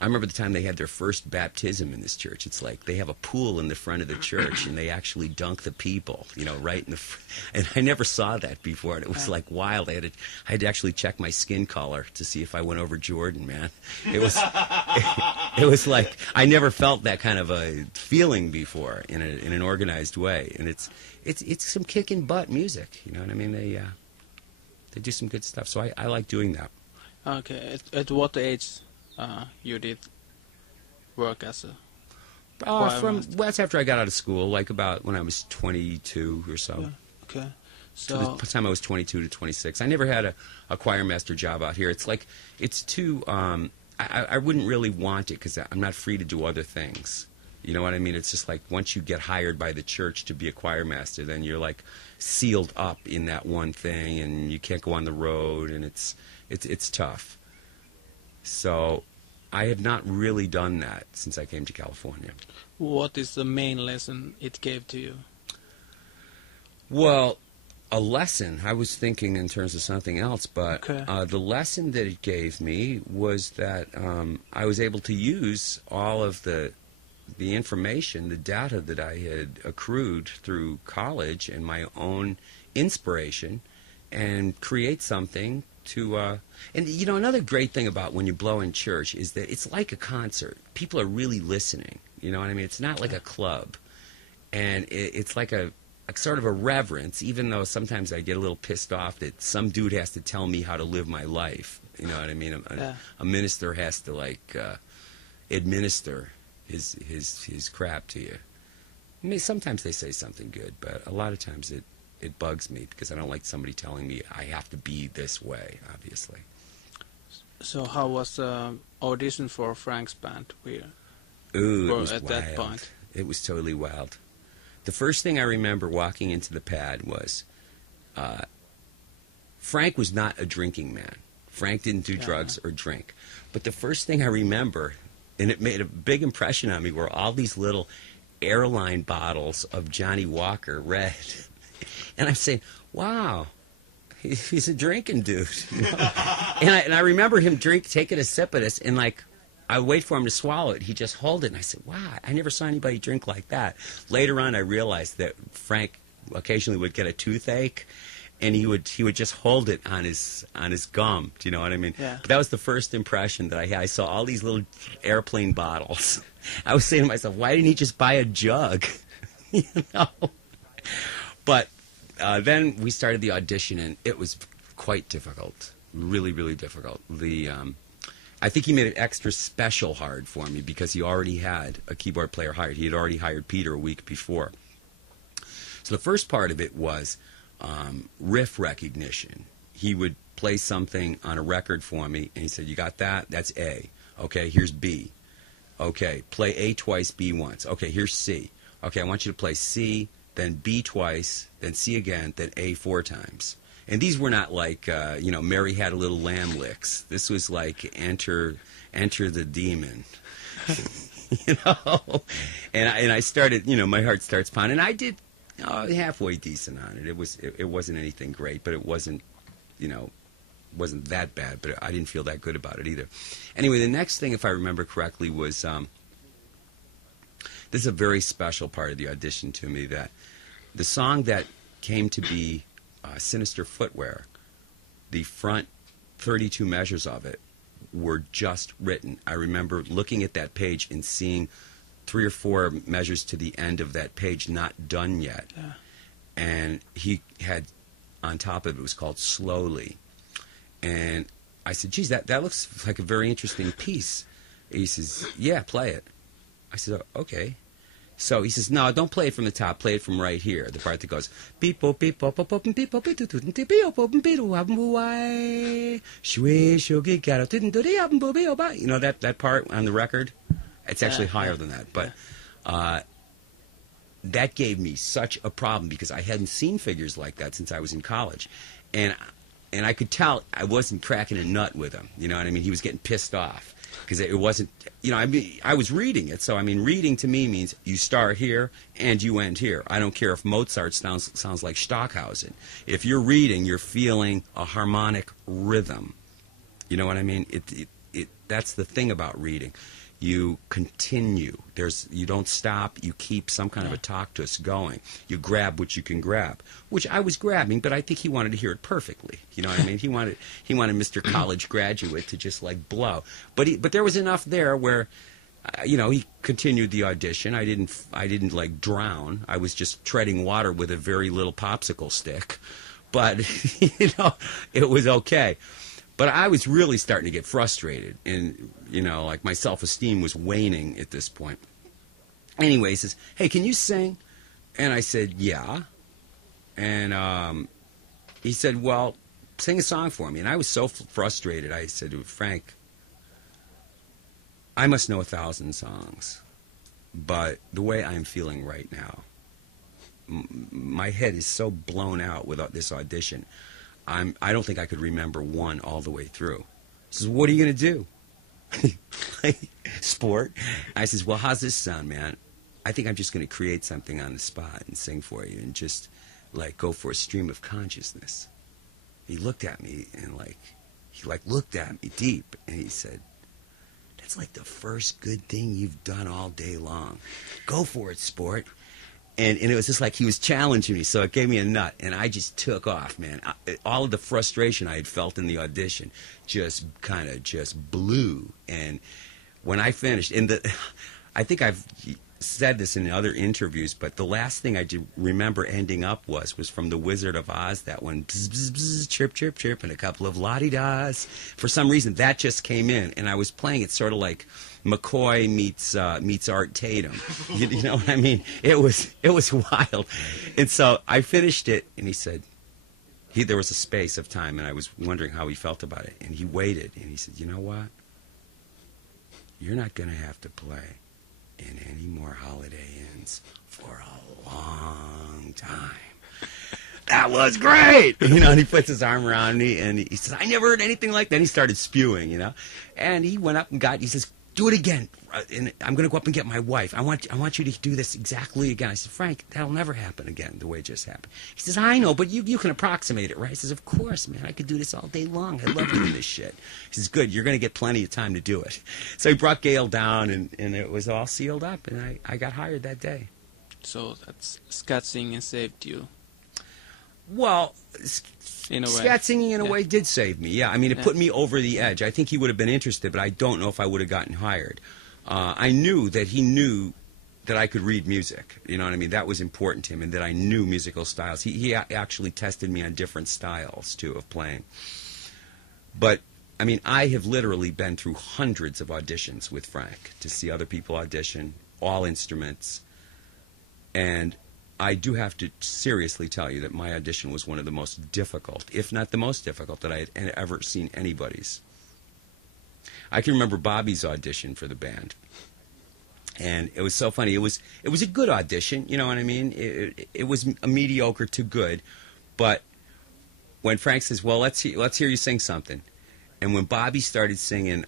I remember the time they had their first baptism in this church. It's like they have a pool in the front of the church, and they actually dunk the people, you know, right in the and I never saw that before, and it was like wild. I had to actually check my skin color to see if I went over Jordan, man. It was it was like I never felt that kind of a feeling before in an organized way, and it's some kicking butt music, you know what I mean? They do some good stuff, so I like doing that. Okay, at what age you did work as a that's after I got out of school, like about when I was 22 or so. Yeah. Okay. So to the time I was 22 to 26. I never had a choir master job out here. It's like, it's too, I wouldn't really want it because I'm not free to do other things. You know what I mean? It's just like once you get hired by the church to be a choir master, then you're like sealed up in that one thing, and you can't go on the road, and it's tough. So I have not really done that since I came to California. what is the main lesson it gave to you? Well, a lesson, I was thinking in terms of something else, but Okay. the lesson that it gave me was that I was able to use all of the information, the data that I had accrued through college and my own inspiration, and create something to and you know, another great thing about when you blow in church is that it's like a concert. People are really listening, you know what I mean? It's not like a club, and it's like a sort of a reverence, even though sometimes I get a little pissed off that some dude has to tell me how to live my life, you know what I mean? A minister has to like administer his crap to you. I mean, sometimes they say something good, but a lot of times it bugs me because I don't like somebody telling me I have to be this way, obviously. So how was the audition for Frank's band? Ooh, it was at wild. that point? It was totally wild. The first thing I remember walking into the pad was Frank was not a drinking man. Frank didn't do drugs or drink. But the first thing I remember, and it made a big impression on me, were all these little airline bottles of Johnny Walker Red. And I'm saying, wow, he's a drinking dude. You know? and I remember him taking a sip of this, and like, I would wait for him to swallow it. He'd just hold it, and I said, wow, I never saw anybody drink like that. Later on, I realized that Frank occasionally would get a toothache, and he would just hold it on his gum. Do you know what I mean? Yeah. But that was the first impression that I had. I saw all these little airplane bottles. I was saying to myself, why didn't he just buy a jug? You know? But then we started the audition, and it was quite difficult. Really, really difficult. I think he made it extra special hard for me because he already had a keyboard player hired. He had already hired Peter a week before. So the first part of it was riff recognition. He would play something on a record for me, and he said, you got that? That's A. Okay, here's B. Okay, play A twice, B once. Okay, here's C. Okay, I want you to play C, then B twice, then C again, then A 4 times. And these were not like, you know, Mary Had a Little Lamb licks. This was like Enter the Demon. You know? And I started, you know, my heart starts pounding. I did halfway decent on it. It wasn't anything great, but it wasn't, you know, wasn't that bad, but I didn't feel that good about it either. Anyway, the next thing, if I remember correctly, was this is a very special part of the audition to me, that the song that came to be Sinister Footwear, the front 32 measures of it were just written. I remember looking at that page and seeing 3 or 4 measures to the end of that page not done yet. Yeah. And he had, on top of it, was called Slowly. And I said, geez, that looks like a very interesting piece. He says, yeah, play it. I said, oh, okay. So he says, no, don't play it from the top. Play it from right here. The part that goes, you know, that part on the record? It's actually higher than that. But that gave me such a problem because I hadn't seen figures like that since I was in college. And I could tell I wasn't cracking a nut with him. You know what I mean? He was getting pissed off. Because it wasn't, you know, I mean, I was reading it. So, I mean, reading to me means you start here and you end here. I don't care if Mozart sounds like Stockhausen. If you're reading, you're feeling a harmonic rhythm. You know what I mean? that's the thing about reading. You continue. You don't stop. You keep some kind of a tactus going. You grab what you can grab, which I was grabbing, but I think he wanted to hear it perfectly. You know what I mean? He wanted Mr. College Graduate to just like blow. But there was enough there where, he continued the audition. I didn't like drown. I was just treading water with a very little popsicle stick, but it was okay. But I was really starting to get frustrated, and, like my self-esteem was waning at this point. Anyway, he says, "Hey, can you sing?" And I said, "Yeah." And he said, "Well, sing a song for me." And I was so frustrated. I said to Frank, "I must know 1,000 songs, but the way I'm feeling right now, my head is so blown out with this audition. I don't think I could remember one all the way through." He says, "What are you going to do?" Sport. I says, "Well, how's this sound, man? I think I'm just going to create something on the spot and sing for you and just, like, go for a stream of consciousness." He looked at me and, he looked at me deep, and he said, "That's like the first good thing you've done all day long. Go for it, sport." And it was just like he was challenging me, so it gave me a nut, and I just took off, man. All of the frustration I had felt in the audition just kind of just blew. And when I finished, I think I've said this in other interviews, but the last thing I do remember ending up was from The Wizard of Oz, that one, bzz, bzz, bzz, chirp, chirp, chirp, and a couple of la-di-das. For some reason, that just came in, and I was playing it sort of like McCoy meets Art Tatum. You know what I mean? It was wild. And so I finished it, and he said, there was a space of time, and I was wondering how he felt about it. And he waited, and he said, "You know what? You're not going to have to play in any more Holiday Inns for a long time." That was great! And he puts his arm around me, and he says, "I never heard anything like that." And he started spewing, And he went up and he says, "Do it again, and I'm going to go up and get my wife. I want you to do this exactly again." I said, "Frank, that'll never happen again the way it just happened." He says, "I know, but you can approximate it, right?" I says, "Of course, man. I could do this all day long. I love doing this shit." He says, "Good. You're going to get plenty of time to do it." So he brought Gail down, and it was all sealed up, and I got hired that day. So that's scat singing saved you. Well, in a way. Scat singing in a way did save me, yeah. I mean, it put me over the edge. I think he would have been interested, but I don't know if I would have gotten hired. I knew that he knew that I could read music. You know what I mean? That was important to him, and that I knew musical styles. He actually tested me on different styles, too, of playing. But, I mean, I have literally been through hundreds of auditions with Frank to see other people audition, all instruments, and I do have to seriously tell you that my audition was one of the most difficult, if not the most difficult, that I had ever seen anybody's. I can remember Bobby's audition for the band, and it was so funny. It was a good audition, you know what I mean? It was a mediocre to good, but when Frank says, "Well, let's hear you sing something," and when Bobby started singing,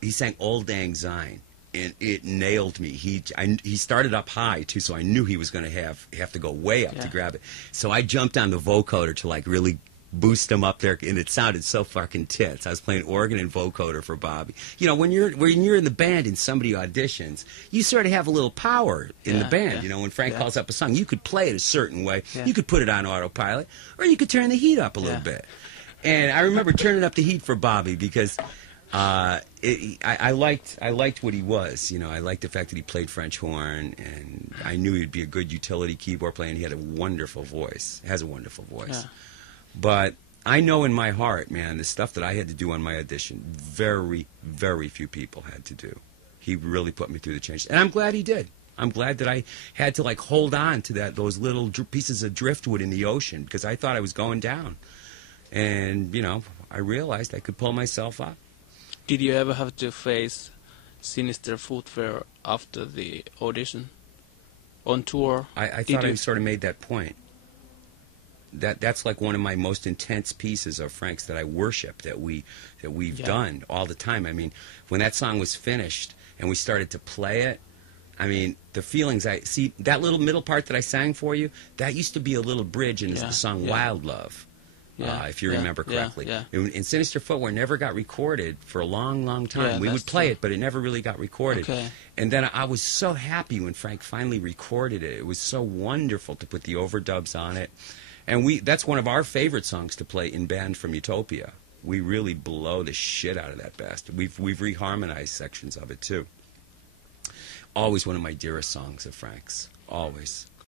he sang "Old Lang Syne." And it nailed me. He started up high too, so I knew he was going to have to go way up to grab it. So I jumped on the vocoder to really boost him up there, and it sounded so fucking tits. I was playing organ and vocoder for Bobby. When you're in the band and somebody auditions, you sort of have a little power in the band. When Frank calls up a song, you could play it a certain way. Yeah. You could put it on autopilot, or you could turn the heat up a little bit. And I remember turning up the heat for Bobby because I liked what he was. I liked the fact that he played French horn, and I knew he'd be a good utility keyboard player, and he had a wonderful voice. Has a wonderful voice. Yeah. But I know in my heart, man, the stuff that I had to do on my audition, very, very few people had to do. He really put me through the changes, and I'm glad he did. I'm glad that I had to hold on to those little pieces of driftwood in the ocean, because I thought I was going down, and I realized I could pull myself up. Did you ever have to face sinister footwear after the audition? On tour? I thought I sort of made that point. That's like one of my most intense pieces of Frank's that I worship, that we've done all the time. I mean, when that song was finished and we started to play it, I mean, the feelings I see, that little middle part that I sang for you, that used to be a little bridge in the song Wild Love. Yeah, if you yeah, remember correctly. Yeah, And Sinister Footwear never got recorded for a long, long time. Yeah, We would that's play true. it, but it never really got recorded. Okay. And then I was so happy when Frank finally recorded it. It was so wonderful to put the overdubs on it. And that's one of our favorite songs to play in Band from Utopia. We really blow the shit out of that bastard. We've reharmonized sections of it too. Always one of my dearest songs of Frank's. Always.